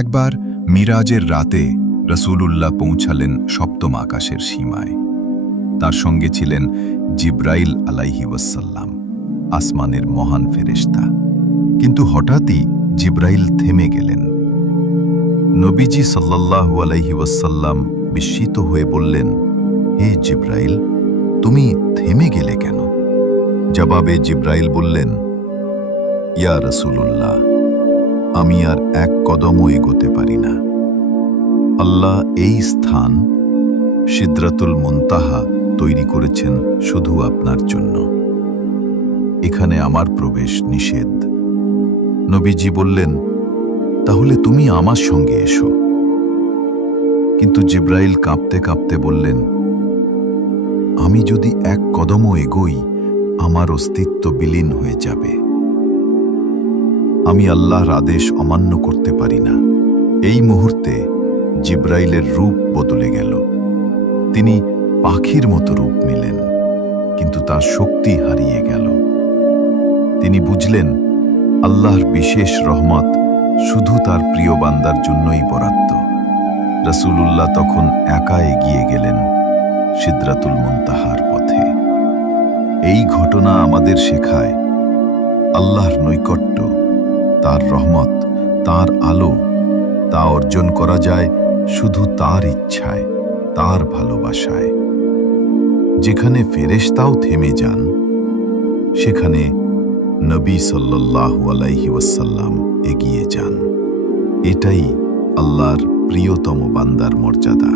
একবার মিরাজের রাতে রসূলুল্লাহ পৌঁছালেন সপ্তম আকাশের সীমায়। তার সঙ্গে ছিলেন জিব্রাইল আলাইহি ওয়াসাল্লাম, আসমানের মহান ফেরেশতা। কিন্তু হঠাৎই জিব্রাইল থেমে গেলেন। নবীজি সাল্লাল্লাহু আলাইহি ওয়াসাল্লাম বিস্মিত হয়ে বললেন, হে জিব্রাইল, তুমি থেমে গেলে কেন? জবাবে জিব্রাইল বললেন, ইয়া রসূলুল্লাহ, আমি আর এক কদমও এগোতে পারি না। আল্লাহ এই স্থান সিদরাতুল মুনতাহা তৈরি করেছেন শুধু আপনার জন্য। এখানে আমার প্রবেশ নিষেধ। নবীজি বললেন, তাহলে তুমি আমার সঙ্গে এসো। কিন্তু জিব্রাইল কাঁপতে কাঁপতে বললেন, আমি যদি এক কদমও এগোই, আমার অস্তিত্ব বিলীন হয়ে যাবে। আমি আল্লাহর আদেশ অমান্য করতে পারি না। এই মুহূর্তে জিব্রাইলের রূপ বদলে গেল। তিনি পাখির মতো রূপ নিলেন, কিন্তু তার শক্তি হারিয়ে গেল। তিনি বুঝলেন, আল্লাহর বিশেষ রহমত শুধু তার প্রিয় বান্দার জন্যই বরাদ্দ। রসূলুল্লাহ তখন একা এগিয়ে গেলেন সিদরাতুল মুনতাহার পথে। এই ঘটনা আমাদের শেখায়, আল্লাহর নৈকট্য, তার রহমত, তার আলো, তা অর্জন করা যায় শুধু তার ইচ্ছায়, তার ভালোবাসায়। যেখানে ফেরেশতাও থেমে যান, সেখানে নবী সাল্লাল্লাহু আলাইহি ওয়াসাল্লাম এগিয়ে যান। এটাই আল্লাহর প্রিয়তম বান্দার মর্যাদা।